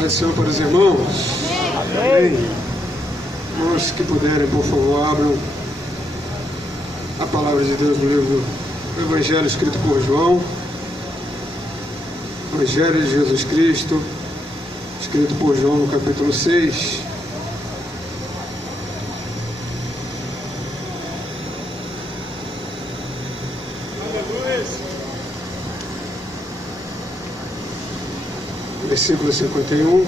Pai do Senhor para os irmãos. Amém. Irmãos que puderem, por favor, abram a palavra de Deus no livro do Evangelho escrito por João. Evangelho de Jesus Cristo, escrito por João no capítulo 6. Versículo 51.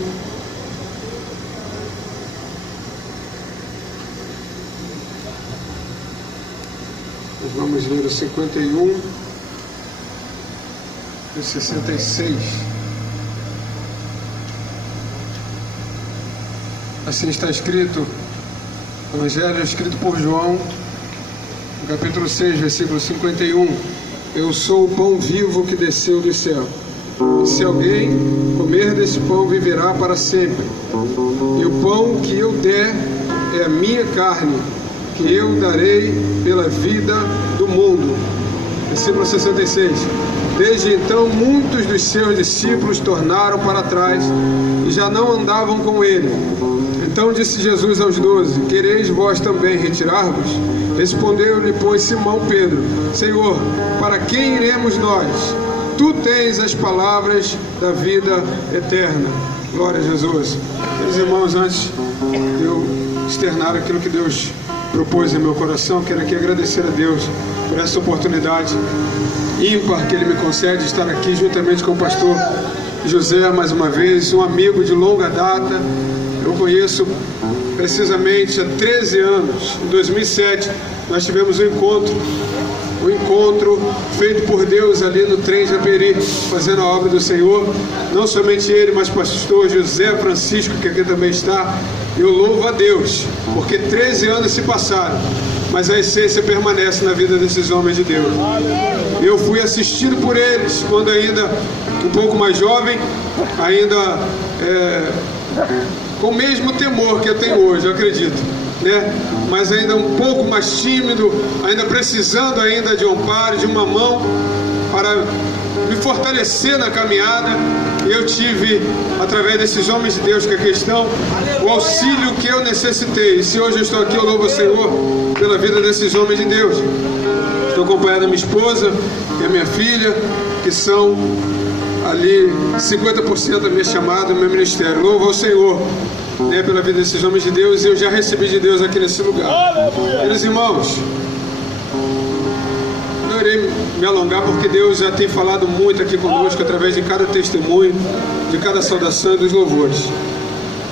Nós vamos ler o 51 e o 66. Assim está escrito, Evangelho escrito por João, no capítulo 6, versículo 51. Eu sou o pão vivo que desceu do céu. E se alguém comer desse pão, viverá para sempre. E o pão que eu der é a minha carne, que eu darei pela vida do mundo. Versículo 66. Desde então, muitos dos seus discípulos tornaram para trás e já não andavam com ele. Então disse Jesus aos 12: Quereis vós também retirar-vos? Respondeu-lhe, pois, Simão Pedro: Senhor, para quem iremos nós? Tu tens as palavras da vida eterna. Glória a Jesus. Meus irmãos, antes de eu externar aquilo que Deus propôs em meu coração, quero aqui agradecer a Deus por essa oportunidade ímpar que Ele me concede de estar aqui juntamente com o pastor José, mais uma vez, um amigo de longa data. Eu conheço precisamente há 13 anos. Em 2007, nós tivemos um encontro feito por Deus ali no trem Japeri, fazendo a obra do Senhor. Não somente ele, mas o pastor José Francisco, que aqui também está. Eu louvo a Deus, porque 13 anos se passaram, mas a essência permanece na vida desses homens de Deus. Eu fui assistido por eles quando ainda um pouco mais jovem, ainda com o mesmo temor que eu tenho hoje, eu acredito, né? Mas ainda um pouco mais tímido, ainda precisando ainda de um amparo, de uma mão para me fortalecer na caminhada. Eu tive, através desses homens de Deus que aqui estão, o auxílio que eu necessitei. E se hoje eu estou aqui, eu louvo o Senhor pela vida desses homens de Deus. Estou acompanhado da minha esposa e a minha filha, que são ali 50% da minha chamada, do meu ministério. Louvo ao Senhor, né, pela vida desses homens de Deus. E eu já recebi de Deus aqui nesse lugar. Meus irmãos, não irei me alongar, porque Deus já tem falado muito aqui conosco através de cada testemunho, de cada saudação e dos louvores.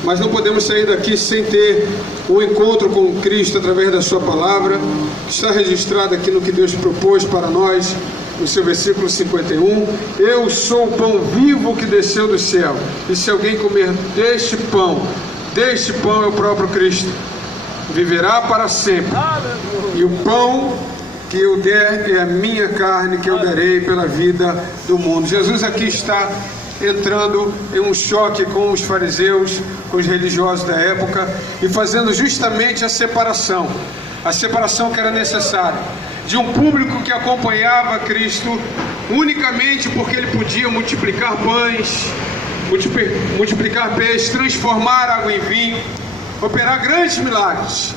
Mas não podemos sair daqui sem ter um encontro com Cristo através da sua palavra, que está registrado aqui no que Deus propôs para nós, no seu versículo 51. Eu sou o pão vivo que desceu do céu, e se alguém comer deste pão é o próprio Cristo, viverá para sempre. E o pão que eu der é a minha carne, que eu darei pela vida do mundo. Jesus aqui está entrando em um choque com os fariseus, com os religiosos da época, e fazendo justamente a separação que era necessária, de um público que acompanhava Cristo unicamente porque ele podia multiplicar pães, multiplicar peixes, transformar água em vinho, operar grandes milagres.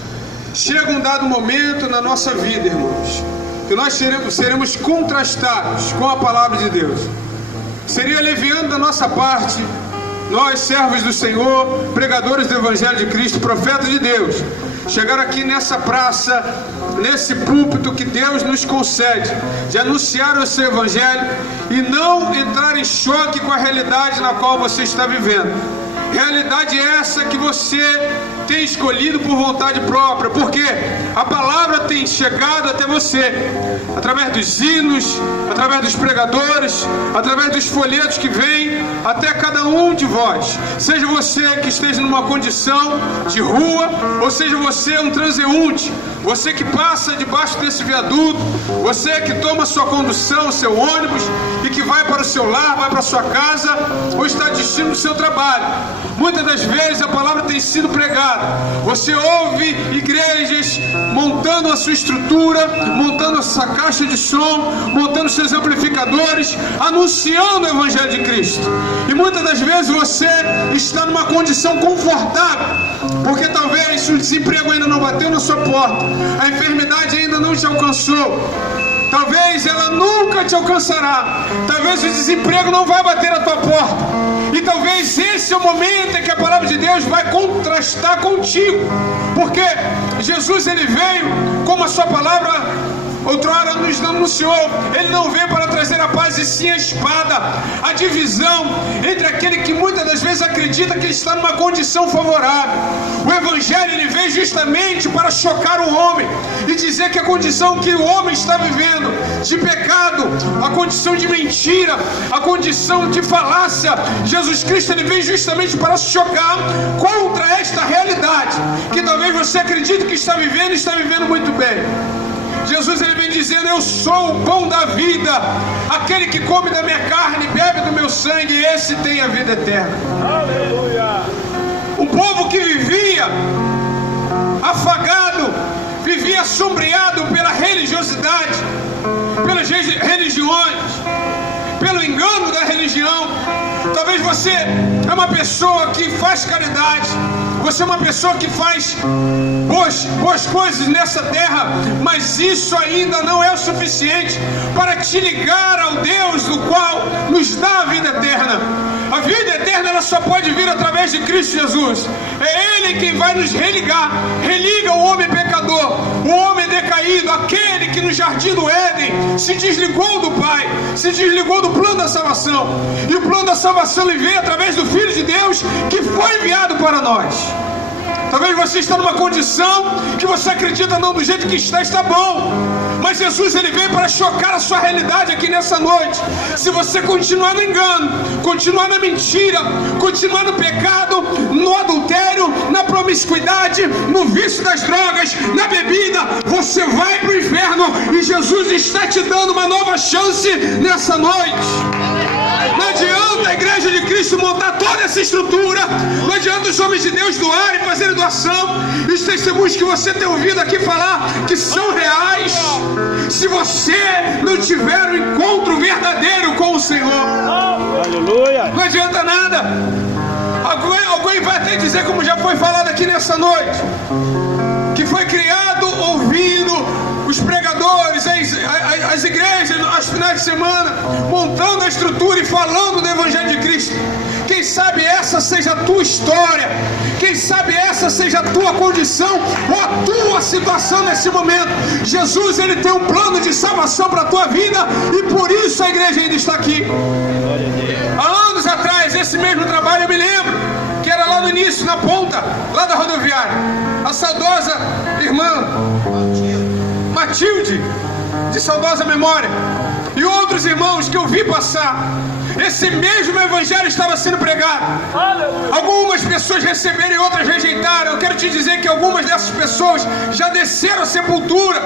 Chega um dado momento na nossa vida, irmãos, que nós seremos contrastados com a palavra de Deus. Seria leviando da nossa parte, nós, servos do Senhor, pregadores do Evangelho de Cristo, profetas de Deus, chegar aqui nessa praça, nesse púlpito que Deus nos concede, de anunciar o seu Evangelho e não entrar em choque com a realidade na qual você está vivendo. Realidade essa que você tem escolhido por vontade própria, porque a palavra tem chegado até você através dos hinos, através dos pregadores, através dos folhetos que vêm até cada um de vós. Seja você que esteja numa condição de rua, ou seja você um transeunte, você que passa debaixo desse viaduto, você que toma sua condução, seu ônibus, e que vai para o seu lar, vai para a sua casa, ou está destino do seu trabalho. Muitas das vezes a palavra tem sido pregada. Você ouve igrejas montando a sua estrutura, montando a sua caixa de som, montando seus amplificadores, anunciando o Evangelho de Cristo. E muitas das vezes você está numa condição confortável, porque talvez o desemprego ainda não bateu na sua porta, a enfermidade ainda não te alcançou, talvez ela nunca te alcançará, talvez o desemprego não vai bater na tua porta, e talvez esse é o momento em que a palavra de Deus vai contrastar contigo, porque Jesus ele veio, como a sua palavra outrora nos anunciou, ele não veio para trazer a paz e sim a espada, a divisão entre aquele que muitas das vezes acredita que está numa condição favorável. O Evangelho ele veio justamente para chocar o homem e dizer que a condição que o homem está vivendo de pecado, a condição de mentira, a condição de falácia, Jesus Cristo ele veio justamente para chocar contra esta realidade que talvez você acredite que está vivendo muito bem. Jesus ele vem dizendo: eu sou o pão da vida, aquele que come da minha carne, bebe do meu sangue, esse tem a vida eterna. Aleluia. Um povo que vivia afagado, vivia assombreado pela religiosidade, pelas religiões, pelo engano da religião. Talvez você é uma pessoa que faz caridade, você é uma pessoa que faz boas coisas nessa terra, mas isso ainda não é o suficiente para te ligar ao Deus do qual nos dá a vida eterna. A vida eterna ela só pode vir através de Cristo Jesus. É Ele quem vai nos religar. Religa o homem pecador, o homem decaído, aquele que no jardim do Éden se desligou do Pai, se desligou do plano da salvação. E o plano da salvação ele veio através do Filho de Deus que foi enviado para nós. Talvez você está numa condição que você acredita não do jeito que está bom. Mas Jesus ele veio para chocar a sua realidade aqui nessa noite. Se você continuar no engano, continuar na mentira, continuar no pecado, no adultério, na promiscuidade, no vício das drogas, na bebida, você vai para o inferno. E Jesus está te dando uma nova chance nessa noite. Não adianta a igreja de Cristo montar toda essa estrutura, não adianta os homens de Deus doarem, fazerem doação, e os testemunhos que você tem ouvido aqui falar que são reais, se você não tiver um encontro verdadeiro com o Senhor. Aleluia. Não adianta nada. Alguém vai até dizer, como já foi falado aqui nessa noite, que foi criado ouvindo os pregadores, as igrejas, aos finais de semana, montando a estrutura e falando do Evangelho de Cristo. Quem sabe essa seja a tua história, quem sabe essa seja a tua condição ou a tua situação nesse momento. Jesus ele tem um plano de salvação para a tua vida e por isso a igreja ainda está aqui. Há anos atrás, esse mesmo trabalho eu me lembro que era lá no início, na ponta, lá da rodoviária. A saudosa irmã Matilde, de saudosa memória, e outros irmãos que eu vi passar, esse mesmo evangelho estava sendo pregado. Algumas pessoas receberam e outras rejeitaram. Eu quero te dizer que algumas dessas pessoas já desceram a sepultura.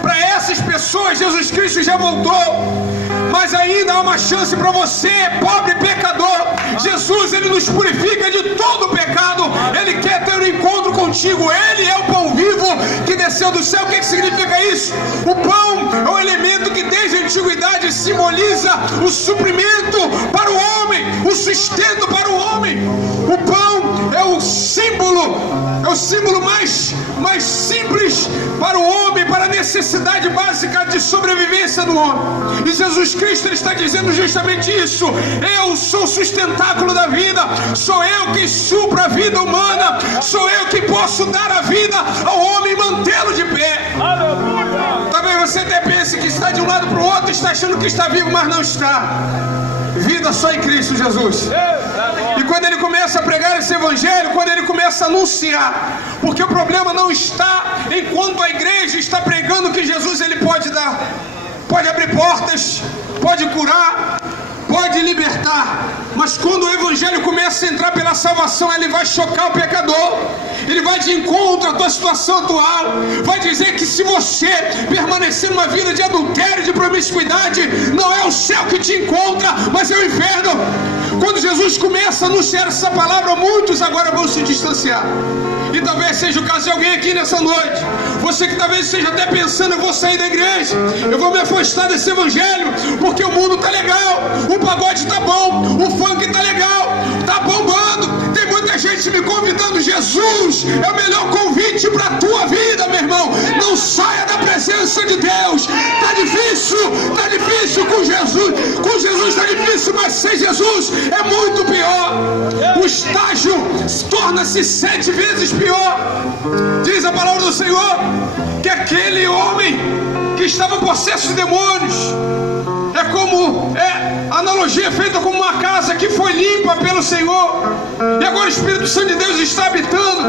Para essas pessoas Jesus Cristo já voltou, mas ainda há uma chance para você, pobre pecador. Jesus ele nos purifica de todo o pecado. Ele quer ter um encontro contigo. Ele é o pão vivo que desceu do céu. O que significa isso? O pão é um elemento que desde a antiguidade simboliza o suprimento para o homem, o sustento para o homem. O pão é o símbolo mais simples para o homem, para a necessidade básica de sobrevivência do homem. E Jesus Cristo ele está dizendo justamente isso. Eu sou o sustentáculo da vida, sou eu que supro a vida humana, sou eu que posso dar a vida ao homem e mantê-lo de pé. Talvez você até pense que está de um lado para o outro, está achando que está vivo, mas não está. Vida só em Cristo Jesus. E quando ele começa a pregar esse evangelho, quando ele começa a anunciar, porque o problema não está enquanto a igreja está pregando que Jesus ele pode dar, pode abrir portas, pode curar, pode libertar. Mas quando o evangelho começa a entrar pela salvação, ele vai chocar o pecador. Ele vai de encontro à tua situação atual. Vai dizer que se você permanecer numa vida de adultério, de promiscuidade, não é o céu que te encontra, mas é o inferno. Quando Jesus começa a anunciar essa palavra, muitos agora vão se distanciar. E talvez seja o caso de alguém aqui nessa noite. Você que talvez esteja até pensando: eu vou sair da igreja, eu vou me afastar desse evangelho, porque o mundo está legal, o pagode está bom, o funk está legal, está bombando, tem muita gente me convidando. Jesus é o melhor convite para a tua vida, meu irmão. Não saia da presença de Deus. Está difícil com Jesus. Com Jesus está difícil, mas sem Jesus é muito pior. O estágio torna-se 7 vezes pior. Diz a palavra do Senhor que aquele homem que estava possesso de demônios é como a analogia feita como uma casa que foi limpa pelo Senhor, e agora o Espírito Santo de Deus está habitando.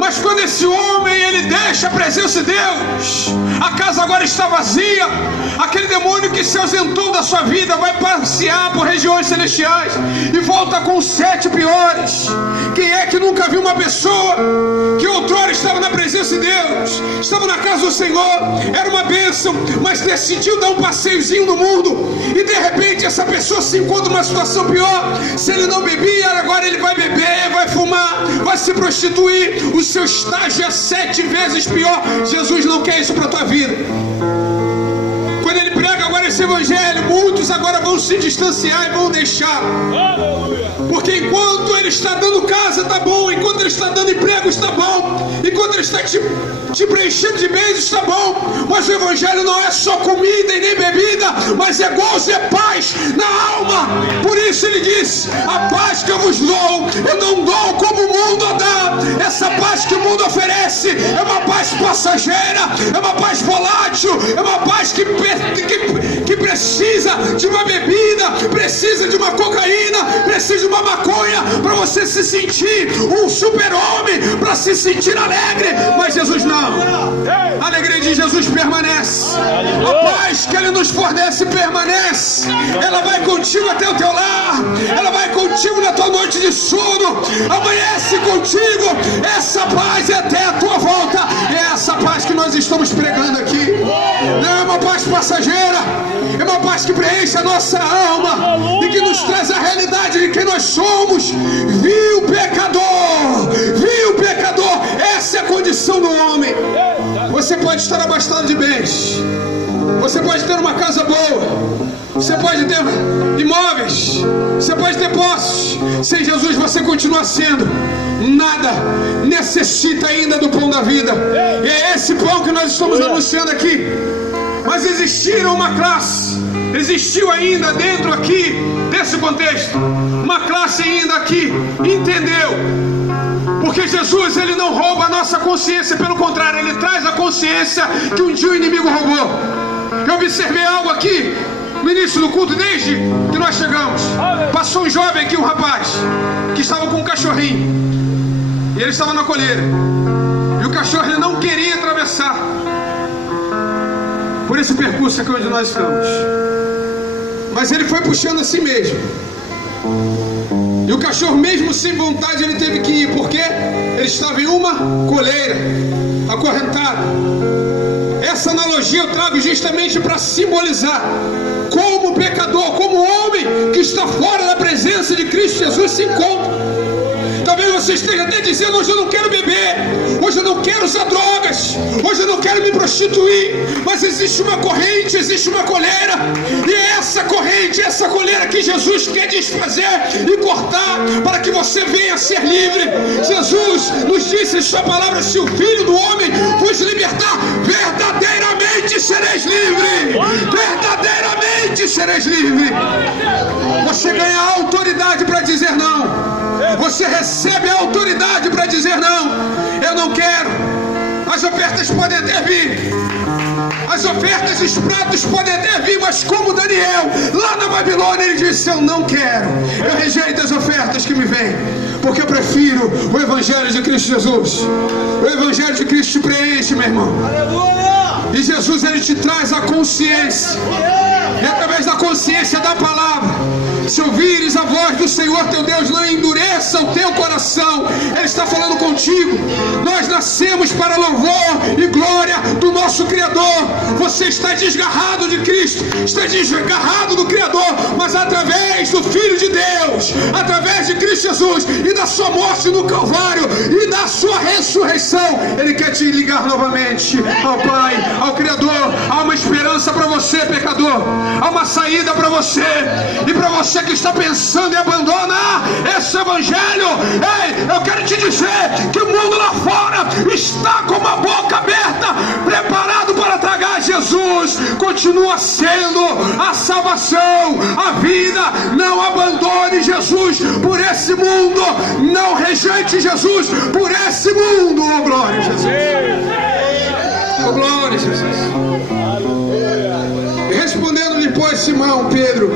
Mas quando esse homem ele deixa a presença de Deus, a casa agora está vazia. Aquele demônio que se ausentou da sua vida vai passear por regiões celestiais e volta com 7 piores. Quem é que nunca viu uma pessoa que outrora estava na presença de Deus, estava na casa do Senhor, era uma bênção, mas decidiu dar um passeiozinho no mundo, e de repente essa pessoa se encontra numa situação pior? Se ele não bebia, agora ele vai beber, vai fumar, vai se prostituir. O seu estágio é 7 vezes pior. Jesus não quer isso para a tua vida. Quando ele prega agora esse evangelho, muitos agora vão se distanciar e vão deixar. Porque enquanto ele está dando casa, está bom. Enquanto ele está dando emprego, está bom. Enquanto ele está te preenchendo de bens, está bom. Mas o evangelho não é só comida e nem bebida, mas é gozo e é paz na alma. Por isso ele disse: a paz que eu vos dou, eu não dou como o mundo dá. Essa paz que o mundo oferece é uma paz passageira, é uma paz volátil, é uma paz que precisa de uma bebida, precisa de uma cocaína, precisa de uma maconha para você se sentir um super-homem, para se sentir alegre. Mas Jesus não. A alegria de Jesus permanece. A paz que Ele nos fornece permanece. Ela vai contigo até o teu lar. Ela vai contigo na tua noite de sono. Amanhece contigo. Essa paz é até a tua volta. É essa paz que nós estamos pregando aqui. Não é uma paz passageira. É uma paz que preenche a nossa alma e que nos traz a realidade de quem nós somos. Viu, pecador? Viu, pecador? Essa é a condição do homem. Você pode estar abastado de bens, você pode ter uma casa boa, você pode ter imóveis, você pode ter posses. Sem Jesus você continua sendo nada, necessita ainda do pão da vida. E é esse pão que nós estamos anunciando aqui. Mas existiu ainda dentro aqui desse contexto, uma classe ainda aqui entendeu. Porque Jesus, ele não rouba a nossa consciência, pelo contrário, ele traz a consciência que um dia o inimigo roubou. Eu observei algo aqui no início do culto, desde que nós chegamos. Passou um jovem aqui, um rapaz, que estava com um cachorrinho, e ele estava na coleira, e o cachorro ele não queria atravessar por esse percurso aqui onde nós estamos, mas ele foi puxando assim mesmo. E o cachorro, mesmo sem vontade, ele teve que ir, porque ele estava em uma coleira, acorrentado. Essa analogia eu trago justamente para simbolizar como o pecador, como o homem que está fora da presença de Cristo Jesus se encontra. Talvez você esteja até dizendo: hoje eu não quero beber, hoje eu não quero usar drogas, hoje eu não quero me prostituir. Mas existe uma corrente, existe uma coleira, e é essa corrente, essa coleira que Jesus quer desfazer e cortar, para que você venha a ser livre. Jesus nos disse em sua palavra: se o Filho do Homem vos libertar, verdadeiramente sereis livre. Verdadeiramente sereis livre. Você ganha a autoridade para dizer não. Você recebe a autoridade para dizer não. Eu não quero. As ofertas podem até vir, as ofertas e os pratos podem até vir, mas como Daniel lá na Babilônia, ele disse: eu não quero, eu rejeito as ofertas que me vêm, porque eu prefiro o Evangelho de Cristo Jesus. O Evangelho de Cristo te preenche, meu irmão. E Jesus, ele te traz a consciência. E através da consciência da palavra, se ouvires a voz do Senhor teu Deus, não endureça o teu coração. Ele está falando contigo. Nós nascemos para louvor e glória do nosso Criador. Você está desgarrado de Cristo, está desgarrado do Criador, mas através do Filho de Deus, através de Cristo Jesus e da sua morte no Calvário e da sua ressurreição, Ele quer te ligar novamente ao Pai, ao Criador. Há uma esperança para você, pecador. Há uma saída para você. E para você que está pensando em abandonar esse Evangelho, ei, eu quero te dizer que o mundo lá fora está com uma boca aberta, preparado para tragar Jesus. Continua sendo a salvação, a vida. Não abandone Jesus por esse mundo. Não rejeite Jesus por esse mundo. Oh, glória a Jesus. Oh, glória a Jesus. Respondendo-lhe, pois, Simão Pedro: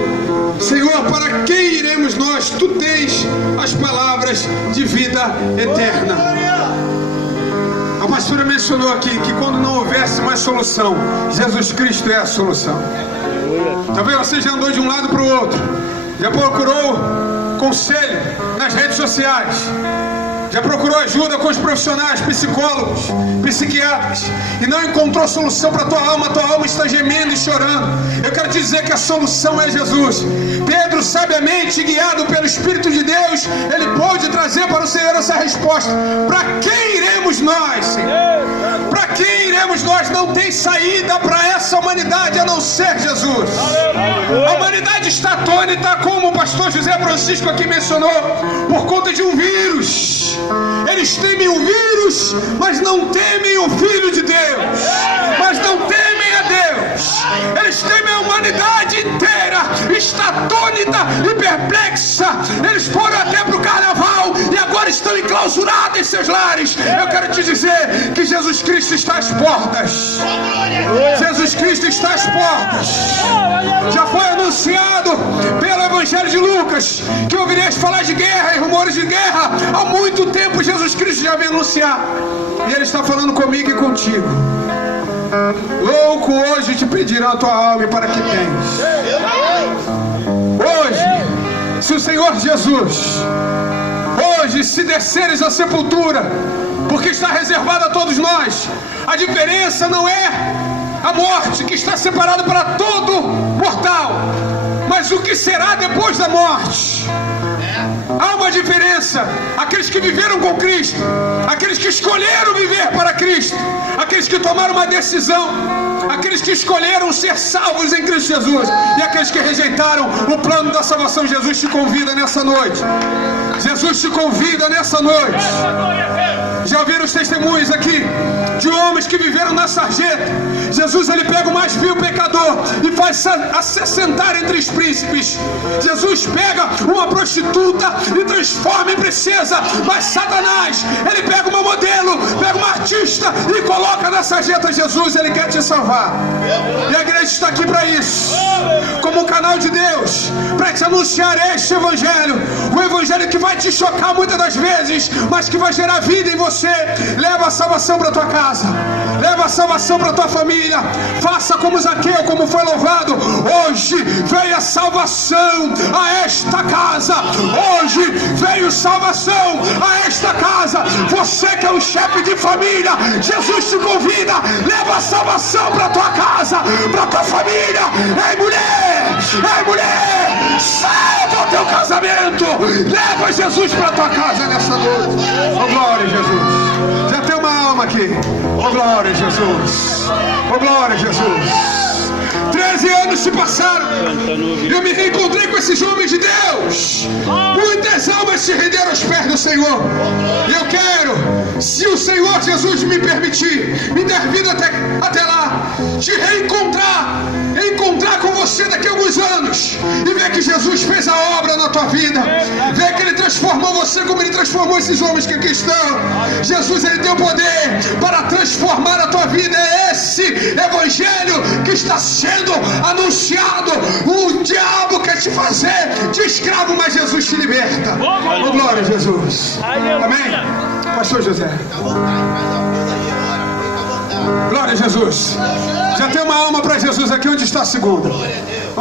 Senhor, para quem iremos nós? Tu tens as palavras de vida eterna. A pastora mencionou aqui que quando não houvesse mais solução, Jesus Cristo é a solução. Talvez você já andou de um lado para o outro, já procurou conselho nas redes sociais, já procurou ajuda com os profissionais, psicólogos, psiquiatras, e não encontrou solução para a tua alma está gemendo e chorando. Eu quero te dizer que a solução é Jesus. Pedro, sabiamente guiado pelo Espírito de Deus, ele pôde trazer para o Senhor essa resposta: para quem iremos nós, Senhor? Para quem iremos nós? Não tem saída para essa humanidade a não ser Jesus. A humanidade está atônita, como o pastor José Francisco aqui mencionou, por conta de um vírus. Eles temem o vírus, mas não temem o Filho de Deus, mas não temem a Deus. Eles temem a humanidade inteira, está atônita e perplexa. Eles foram até para o carnaval e agora estão enclausurados em seus lares. Eu quero te dizer que Jesus Cristo está às portas. Jesus Cristo está às portas. Já foi anunciado pelo Evangelho de Lucas que ouvireis falar de guerra e rumores de guerra. Há muito tempo Jesus Cristo já vem anunciar, e Ele está falando comigo e contigo. Louco hoje te pedirão a tua alma, e para que tens? Hoje, se o Senhor Jesus, hoje, se desceres à sepultura, porque está reservada a todos nós, a diferença não é a morte, que está separada para todo mortal, mas o que será depois da morte. Há uma diferença. Aqueles que viveram com Cristo, aqueles que escolheram viver para Cristo, aqueles que tomaram uma decisão, aqueles que escolheram ser salvos em Cristo Jesus, e aqueles que rejeitaram o plano da salvação. Jesus te convida nessa noite. Jesus te convida nessa noite. Já ouviram os testemunhos aqui de homens que viveram na sarjeta? Jesus, ele pega o mais vil pecador e faz se sentar entre os príncipes. Jesus pega uma prostituta e transforma em princesa. Mas Satanás, ele pega uma modelo, pega uma artista e coloca na sarjeta. Jesus, ele quer te salvar, e a igreja está aqui para isso, como um canal de Deus, para te anunciar este Evangelho. O Evangelho que vai te chocar muitas das vezes, mas que vai gerar vida em você. Leva a salvação para tua casa, leva a salvação para tua família. Faça como Zaqueu, como foi louvado. Hoje veio a salvação a esta casa. Hoje veio salvação a esta casa. Você que é um chefe de família, Jesus te convida. Leva a salvação para tua casa, para tua família. Ei, mulher, salva o teu casamento. Leva Jesus para tua casa nessa noite. Oh, glória a Jesus. Já tem uma alma aqui. Oh, glória a Jesus. Oh, glória a Jesus. 13 anos se passaram. Eu me reencontrei com esses homens de Deus. Muitas almas se renderam aos pés do Senhor. E eu quero, se o Senhor Jesus me permitir, me der vida até lá, te reencontrar com você daqui a alguns anos, e ver que Jesus fez a obra na tua vida, ver que Ele transformou você como Ele transformou esses homens que aqui estão. Jesus, Ele tem o poder para transformar a tua vida. É esse evangelho que está sendo anunciado. O diabo quer te fazer de escravo, mas Jesus te liberta. Oh, glória a Jesus. Amém? Pastor José. Glória a Jesus. Já tem uma alma para Jesus aqui. Onde está a segunda?